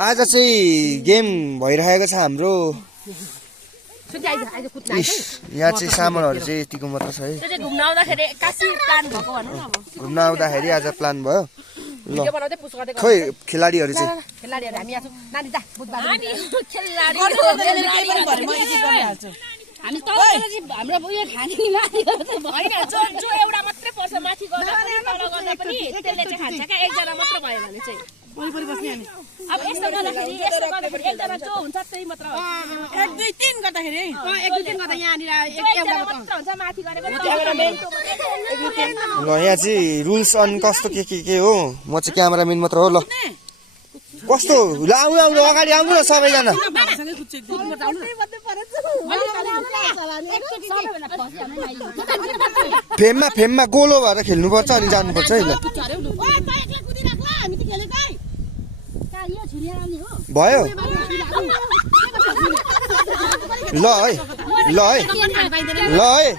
आज चाहिँ गेम भइरहेको छ हाम्रो। यहाँ चाहिँ सामानहरू चाहिँ यतिको मात्र छ है। घुम्न आउँदाखेरि आज प्लान भयो। ल खोइ खेलाडीहरू चाहिँ हामी हाम्रो उयो खाने नि माथि होइन जो एउटा मात्रै पर्छ माथि गर्दा पनि त्यसले चाहिँ खान्छ क्या एकजना मात्र भयो भने चाहिँ वरिपरि बस्ने हामी अब यस्तो गर्दाखेरि एकजना जो हुन्छ त्यही मात्र हो 1 2 3 गर्दाखेरि 1 2 3 गर्दा यहाँनिर एउटा मात्र हुन्छ माथि गरेको ल यहाँ चाहिँ रुल्स अन कस्तो के हो। म चाहिँ क्यामेराम्यान मात्र हो। ल कस्तो ल आउनु अगाडि आउनु न सबैजना। फेममा गोलो भएर खेल्नुपर्छ अनि जानुपर्छ है। ल भयो ल है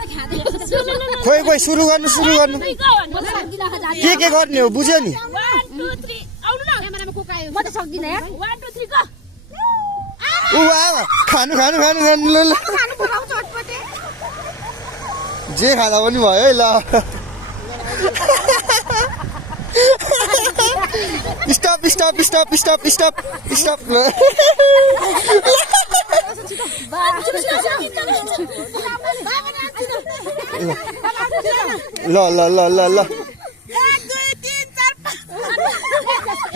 खोइ सुरु गर्नु के गर्ने हो बुझ्यो नि। खानु ल जे खाँदा पनि भयो है। ल स्टप ल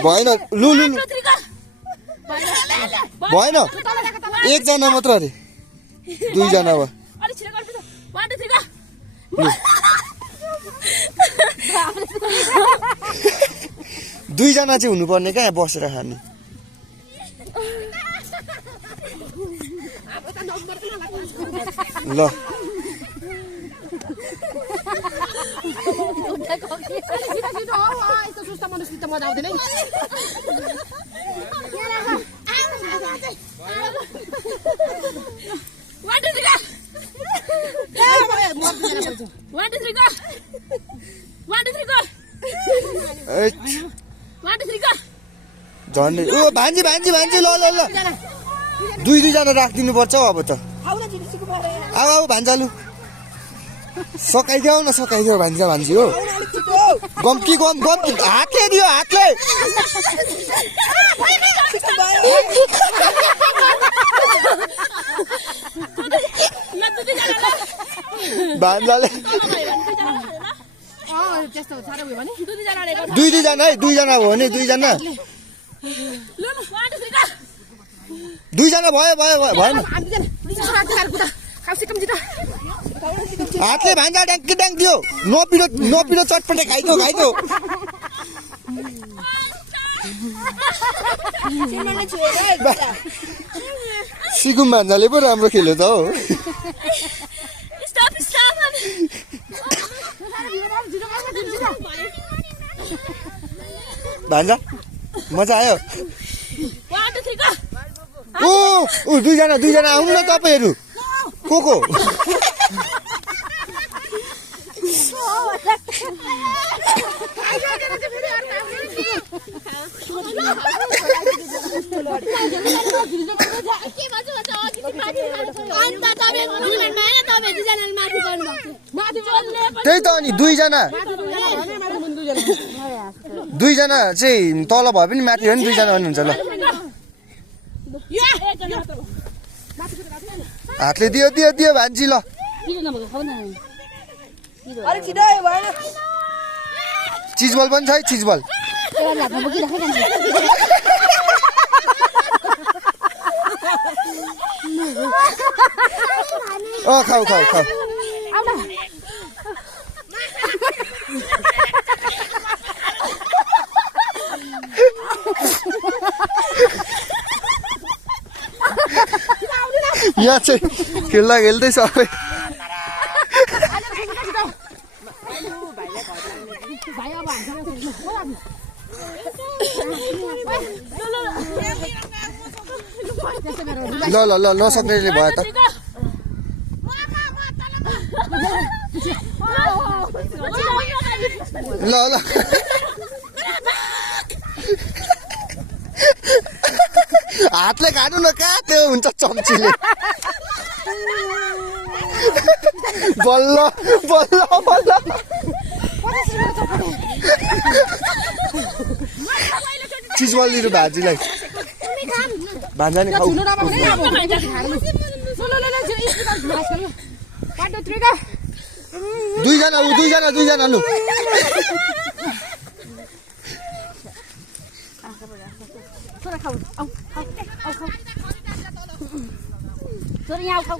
भएन लु भएन एकजना मात्र अरे दुईजना भयो। दुईजना चाहिँ हुनुपर्ने क्या बसेर खाने। ल झन्डै ओ भान्जी ल दुईजना राखिदिनु पर्छ अब त। अब भान्जालु सकाइदेऊ न भान्जी हो। गम्की हातले दियो हातले भान्जाले दुईजना है दुईजना हो भने दुईजना भएन। हातले भान्जा ड्याङ दियो नपिरो चटपटे खाइदियो सिकुम भान्जाले पो राम्रो खेल्यो त हो। भान्जा मजा आयो। ओ दुईजना आउनु न तपाईँहरू को त्यही त अनि दुईजना चाहिँ तल भए पनि माथि हो नि दुईजना भन्नुहुन्छ। ल हातले दियो भान्जी। ल चिजबल पनि छ है चिजबल। खाऊ यहाँ चाहिँ खेल्दै सबै ल नसक्नेले भयो त। ल हातले खानु न कहाँ त्यो हुन्छ चम्चीले बल्ल बल्ल बल्ल चिजवालीको भाजीलाई भान्जा नि खाऊ दुईजना लु यहाँ खाऊ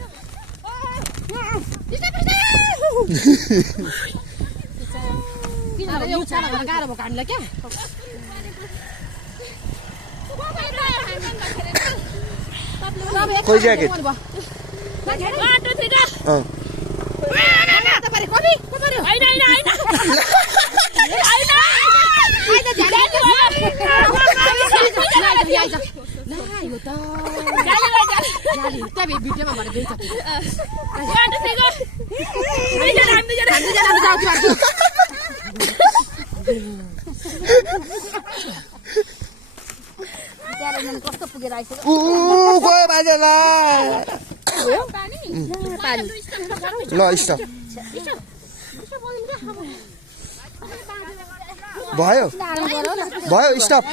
गाह्रो भएको हामीलाई क्या खोइ ज्याकेट कस्तो पुगेर आइसक्यो गयो बाजेलाई ल स्टप भयो स्टप